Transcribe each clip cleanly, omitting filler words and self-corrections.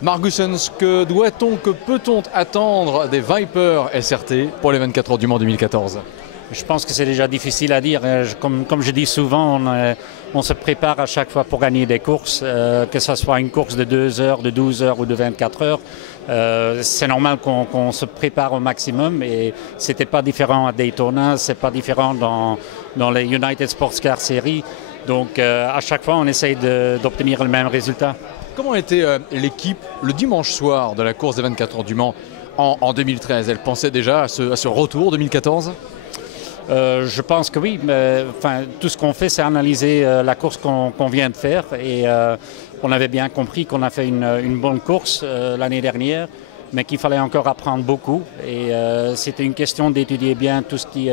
Marc Goossens, que doit-on, que peut-on attendre des Vipers SRT pour les 24 heures du Mans 2014? Je pense que c'est déjà difficile à dire. Comme je dis souvent, on se prépare à chaque fois pour gagner des courses, que ce soit une course de 2 heures, de 12 heures ou de 24 heures. C'est normal qu'on se prépare au maximum et c'était pas différent à Daytona, c'est pas différent dans les United Sports Car Series. Donc à chaque fois, on essaye d'obtenir le même résultat. Comment était l'équipe le dimanche soir de la course des 24 heures du Mans en 2013? Elle pensait déjà à ce retour 2014? Je pense que oui, mais tout ce qu'on fait, c'est analyser la course qu'on vient de faire. Et on avait bien compris qu'on a fait une bonne course l'année dernière, mais qu'il fallait encore apprendre beaucoup. Et c'était une question d'étudier bien tout ce qui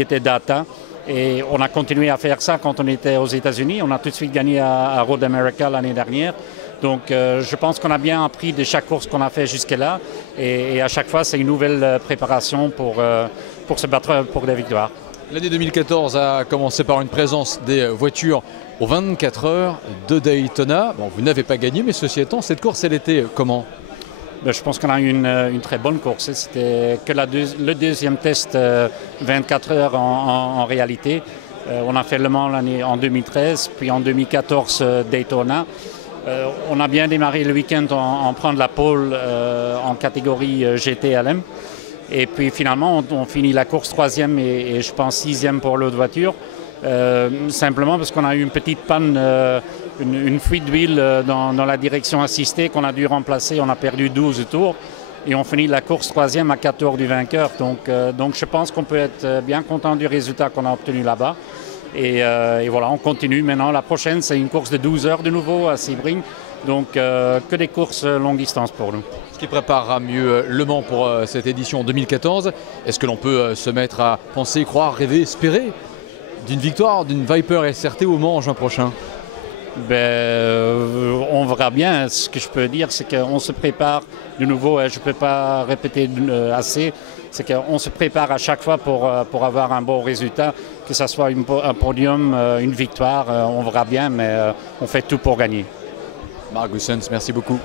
était data. Et on a continué à faire ça quand on était aux États-Unis. On a tout de suite gagné à Road America l'année dernière. Donc je pense qu'on a bien appris de chaque course qu'on a fait jusque-là. Et à chaque fois, c'est une nouvelle préparation pour se battre pour des victoires. L'année 2014 a commencé par une présence des voitures aux 24 heures de Daytona. Bon, vous n'avez pas gagné, mais ceci étant, cette course, elle était comment? Je pense qu'on a eu une très bonne course. C'était que le deuxième test 24 heures en réalité. On a fait Le Mans en 2013, puis en 2014 Daytona. On a bien démarré le week-end en prenant la pole en catégorie GTLM. Et puis finalement, on finit la course 3e et je pense 6e pour l'autre voiture. Simplement parce qu'on a eu une petite panne, une fuite d'huile dans la direction assistée qu'on a dû remplacer. On a perdu 12 tours et on finit la course 3e à 4 tours du vainqueur. Donc je pense qu'on peut être bien content du résultat qu'on a obtenu là-bas. Et voilà, on continue maintenant. La prochaine, c'est une course de 12 heures de nouveau à Sebring. Donc que des courses longue distance pour nous. Ce qui préparera mieux Le Mans pour cette édition 2014. Est-ce que l'on peut se mettre à penser, croire, rêver, espérer d'une victoire d'une Viper SRT au Mans en juin prochain? On verra bien. Ce que je peux dire, c'est qu'on se prépare de nouveau. Je ne peux pas répéter assez. C'est qu'on se prépare à chaque fois pour avoir un bon résultat, que ce soit un podium, une victoire. On verra bien, mais on fait tout pour gagner. Marc Goossens, merci beaucoup.